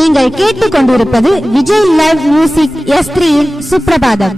நீங்கள் கேட்டுக்கொண்டிருப்பது Vijay live music S த்ரீயின் சுப்ரபாதம்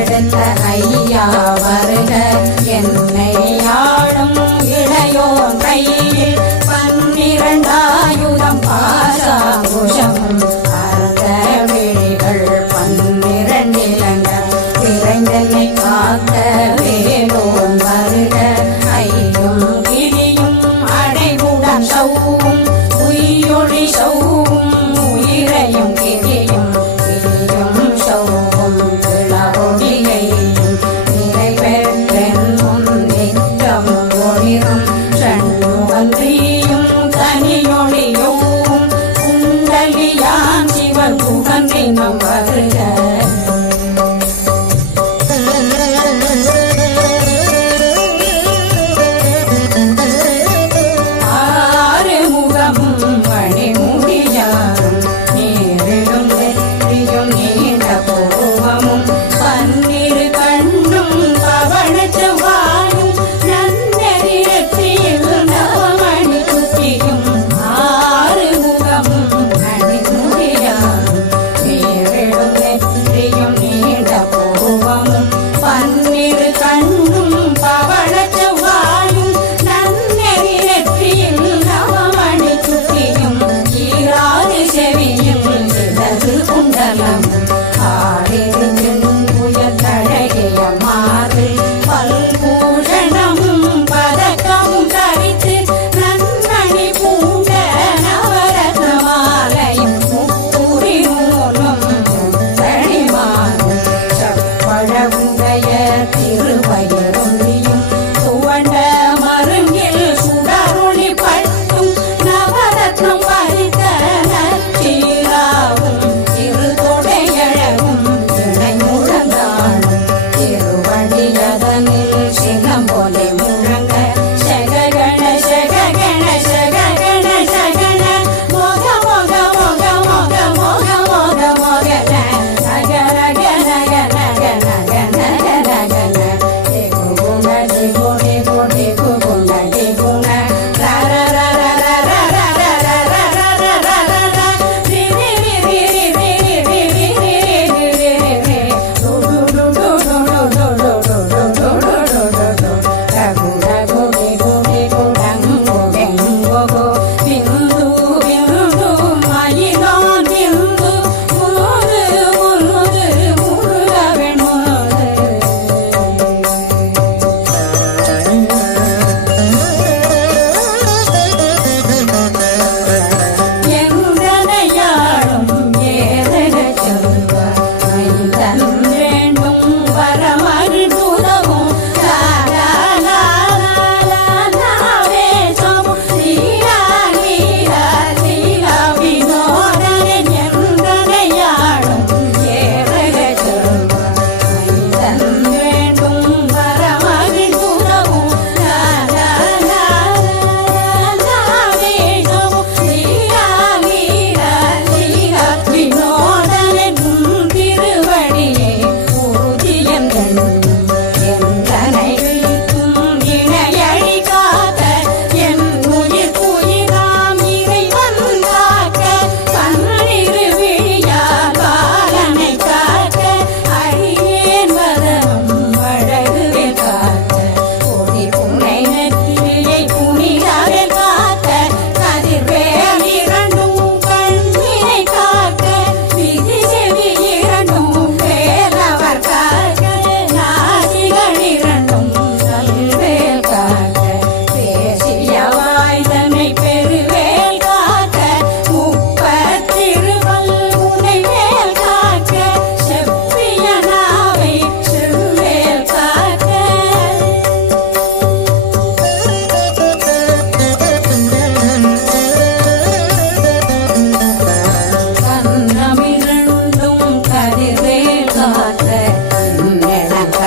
நடந்த ஐயா வருக என்னையா I'm my mother died.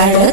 ಬಾಳು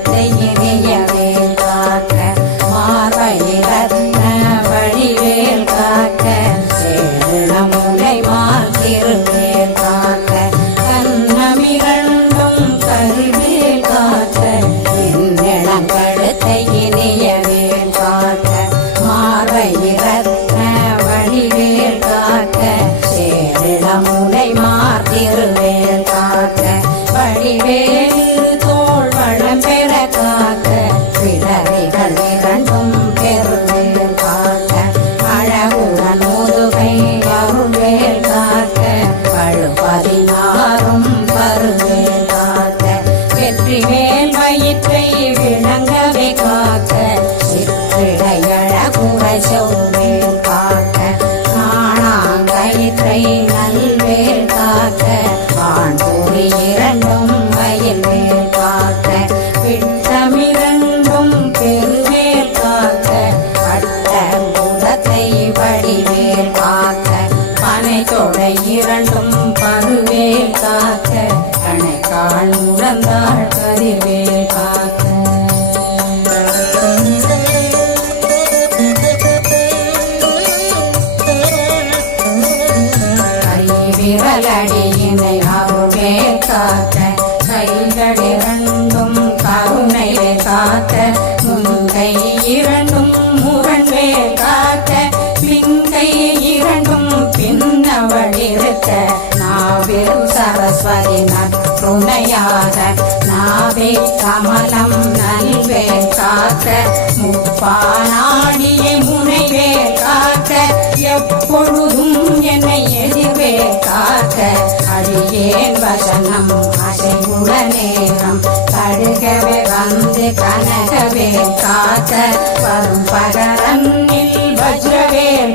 பானாடியை முனைவே காக்க எப்பொழுதும் என்னை எதிர்வே காக்க. அடியேன் வசனம் அசைவுட நேரம் தடுகவே வந்து கனகவே காக்க. வரும் பகரன்னில் வஜ்ரவேல்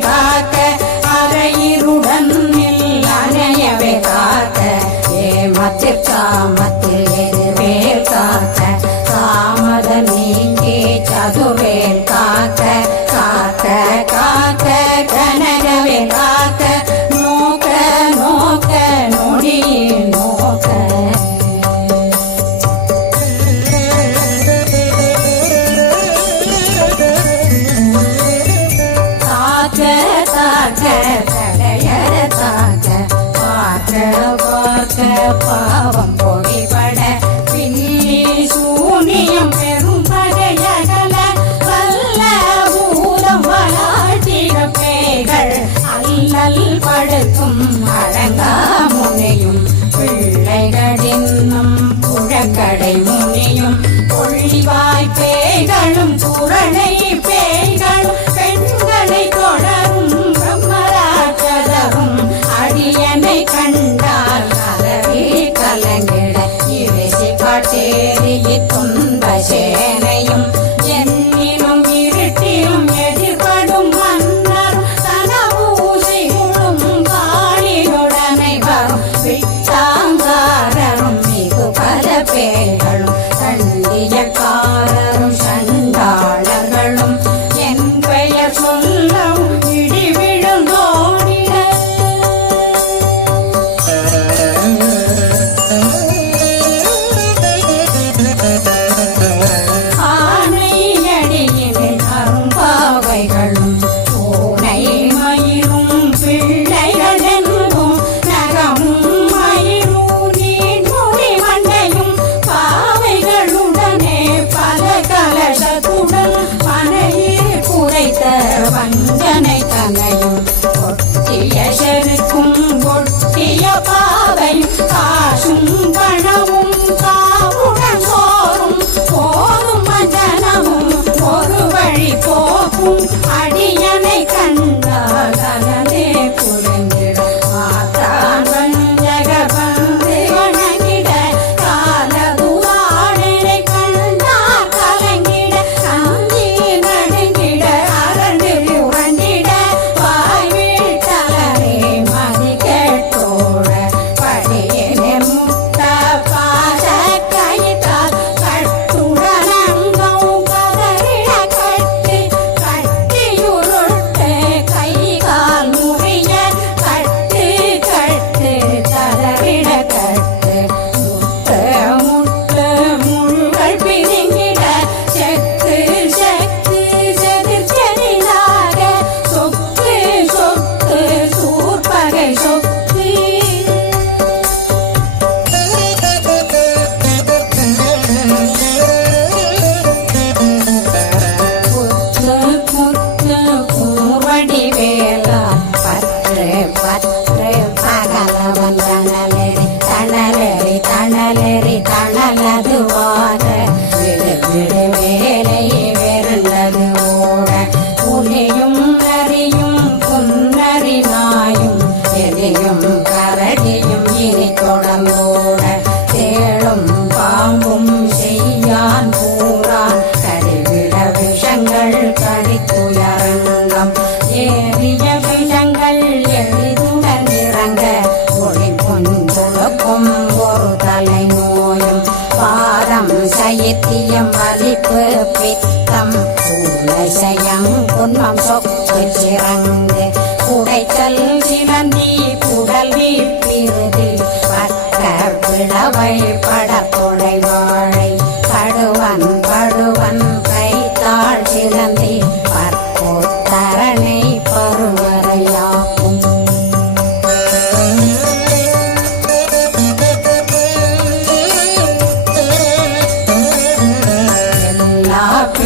உங்கள் கழித்துயர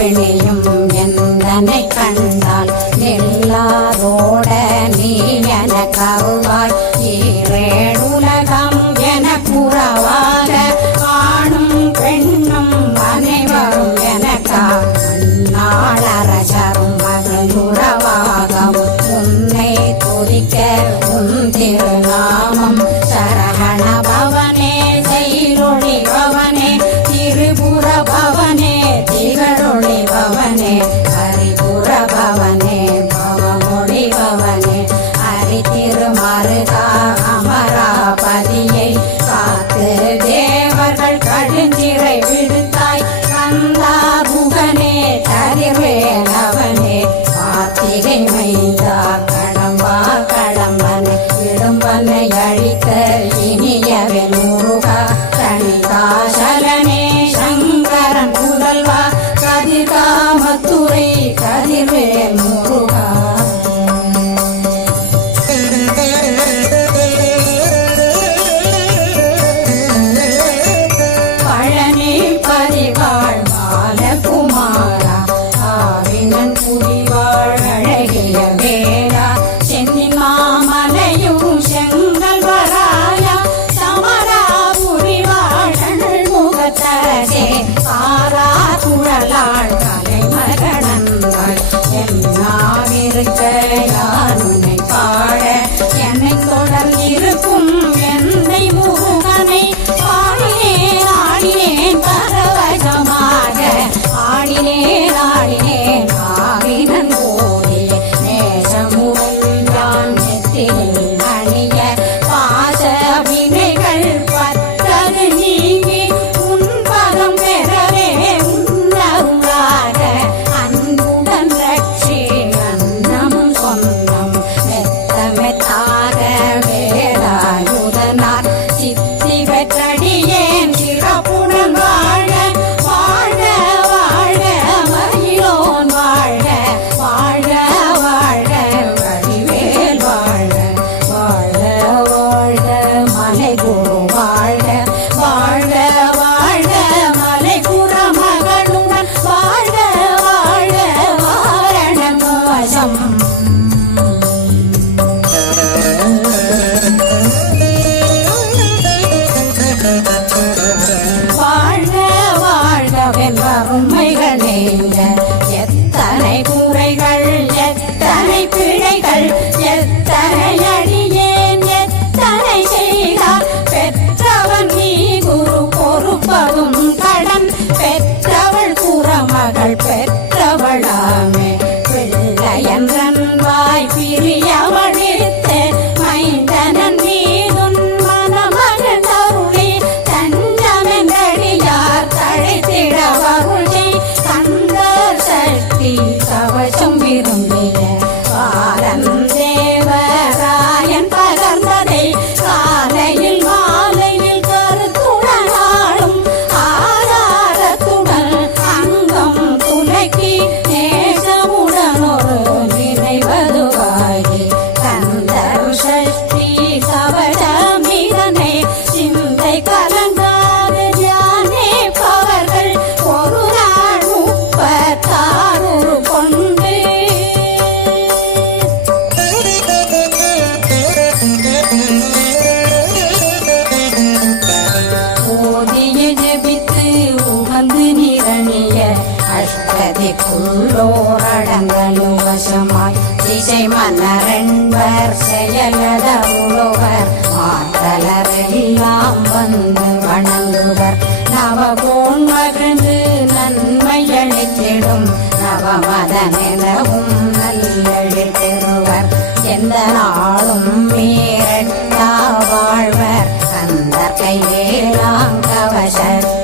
Open. கந்தர்